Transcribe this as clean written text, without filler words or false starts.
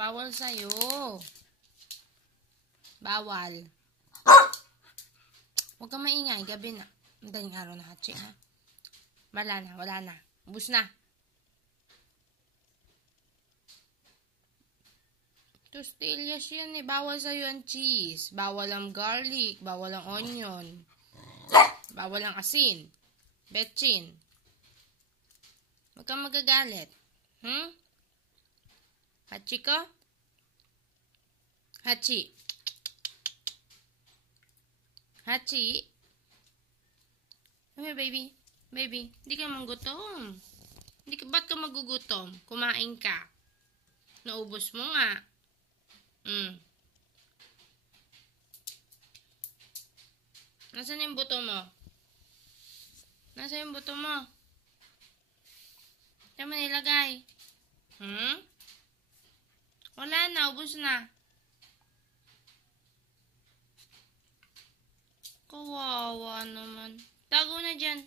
Bawal sa'yo. Bawal. Huwag kang maingay. Gabi na. Madaling araw na, Hachi, ha? Wala na. Ubus na. Tostillas yan eh. Bawal sa'yo ang cheese. Bawal ang garlic. Bawal ang onion. Bawal ang asin. Betchin. Huwag kang magagalit. Hachi ko? Hachi. Hachi? Come here, baby. Baby, hindi ka naman gutom. Ba't ka magugutom? Kumain ka. Naubos mo nga. Nasaan yung buto mo? Nasaan yung buto mo? Saan mo nilagay? Wala na, ubos na. Kawawa naman. Tago na dyan.